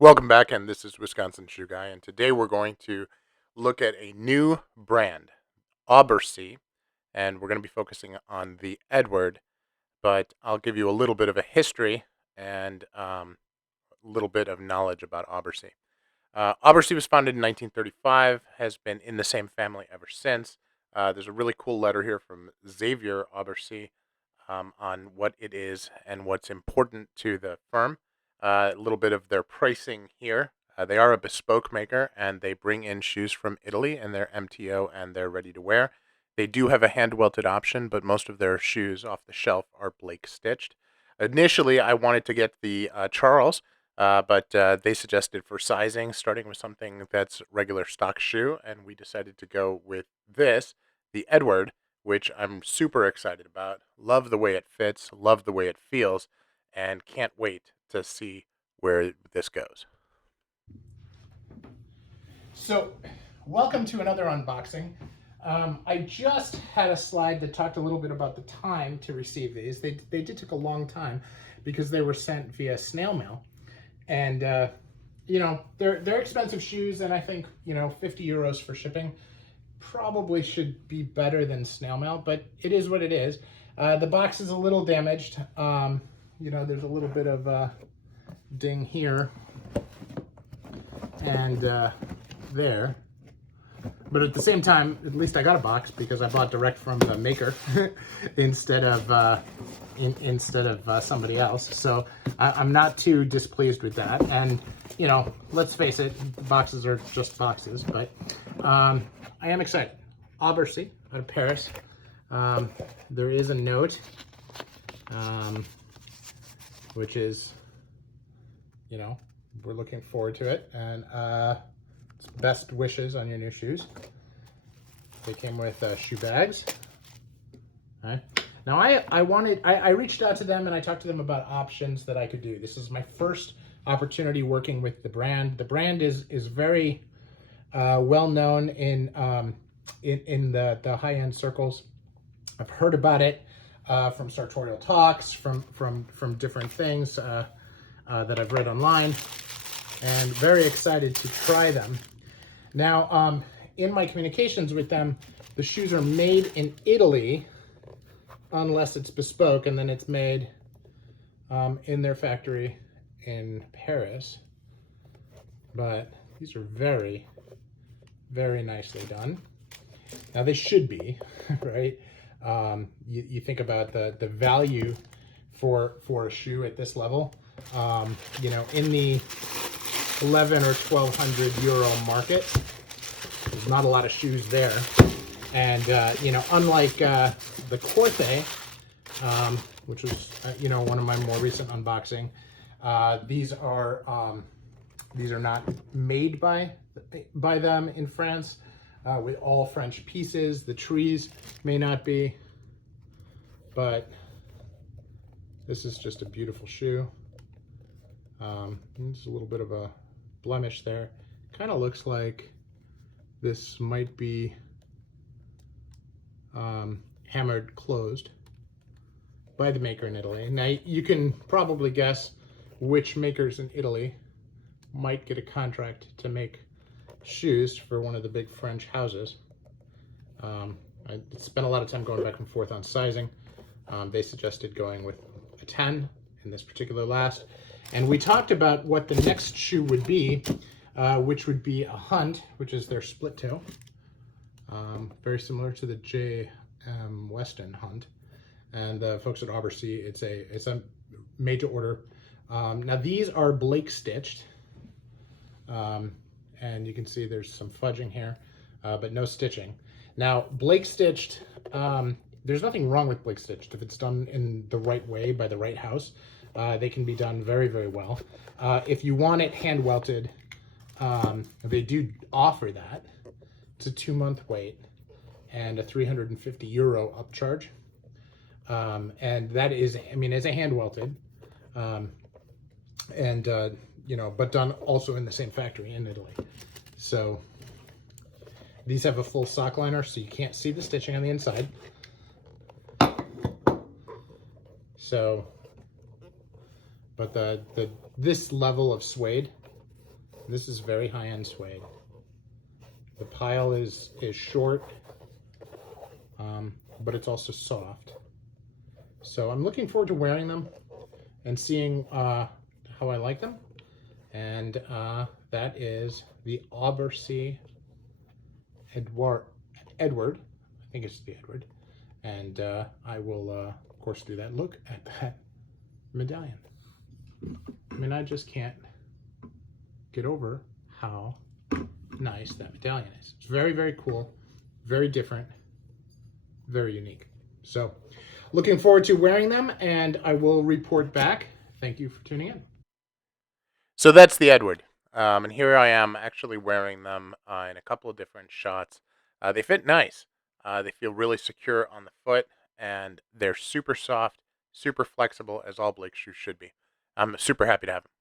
Welcome back, and this is Wisconsin Shoe Guy, and today we're going to look at a new brand, Aubercy, and we're going to be focusing on the Edward, but I'll give you a little bit of a history and a little bit of knowledge about Aubercy. Aubercy was founded in 1935, has been in the same family ever since. There's a really cool letter here from Xavier Aubercy on what it is and what's important to the firm. A little bit of their pricing here. They are a bespoke maker, and they bring in shoes from Italy, and they're MTO, and they're ready to wear. They do have a hand welted option, but most of their shoes off the shelf are Blake stitched. Initially, I wanted to get the Charles, but they suggested for sizing, starting with something that's regular stock shoe, and we decided to go with this, the Edward, which I'm super excited about. Love the way it fits, love the way it feels, and can't wait to see where this goes. So, welcome to another unboxing. I just had a slide that talked a little bit about the time to receive these. They did take a long time because they were sent via snail mail. And, they're expensive shoes, and I think, 50 euros for shipping probably should be better than snail mail, but it is what it is. The box is a little damaged. There's a little bit of a ding here and there. But at the same time, at least I got a box because I bought direct from the maker instead of somebody else. So I'm not too displeased with that. And let's face it, boxes are just boxes. But I am excited. Aubercy out of Paris. There is a note, which is, we're looking forward to it. And it's best wishes on your new shoes. They came with shoe bags. Okay. Now I reached out to them and I talked to them about options that I could do. This is my first opportunity working with the brand. The brand is very well known in the high-end circles. I've heard about it from sartorial talks, from different things that I've read online, and very excited to try them. Now, in my communications with them, the shoes are made in Italy, unless it's bespoke, and then it's made in their factory in Paris. But these are very, very nicely done. Now, they should be, right? You think about the value for a shoe at this level. In the 11 or 1200 euro market, there's not a lot of shoes there. And, unlike the Corte, which was, one of my more recent unboxing, these are not made by them in France, with all French pieces. The trees may not be, but this is just a beautiful shoe. There's a little bit of a blemish there. Kind of looks like this might be hammered closed by the maker in Italy. Now you can probably guess which makers in Italy might get a contract to make shoes for one of the big French houses. I spent a lot of time going back and forth on sizing. They suggested going with a 10 in this particular last. And we talked about what the next shoe would be, which would be a Hunt, which is their split toe. Very similar to the J.M. Weston Hunt. And the folks at Aubercy, it's a made to order. Now these are Blake stitched. And you can see there's some fudging here, but no stitching. Now, Blake stitched, there's nothing wrong with Blake stitched. If it's done in the right way by the right house, they can be done very, very well. If you want it hand welted, they do offer that. It's a 2-month wait and a 350 euro upcharge. And that is, it's a hand welted, but done also in the same factory in Italy. So these have a full sock liner, so you can't see the stitching on the inside. So, but this level of suede This is very high-end suede. The pile is short, but it's also soft. So I'm looking forward to wearing them and seeing how I like them. And that is the Aubercy Edward. I think it's the Edward. And I will, of course, do that. Look at that medallion. I mean, I just can't get over how nice that medallion is. It's very, very cool, very different, very unique. So looking forward to wearing them, and I will report back. Thank you for tuning in. So that's the Edward. And here I am actually wearing them in a couple of different shots. They fit nice. They feel really secure on the foot, and they're super soft, super flexible, as all Blake shoes should be. I'm super happy to have them.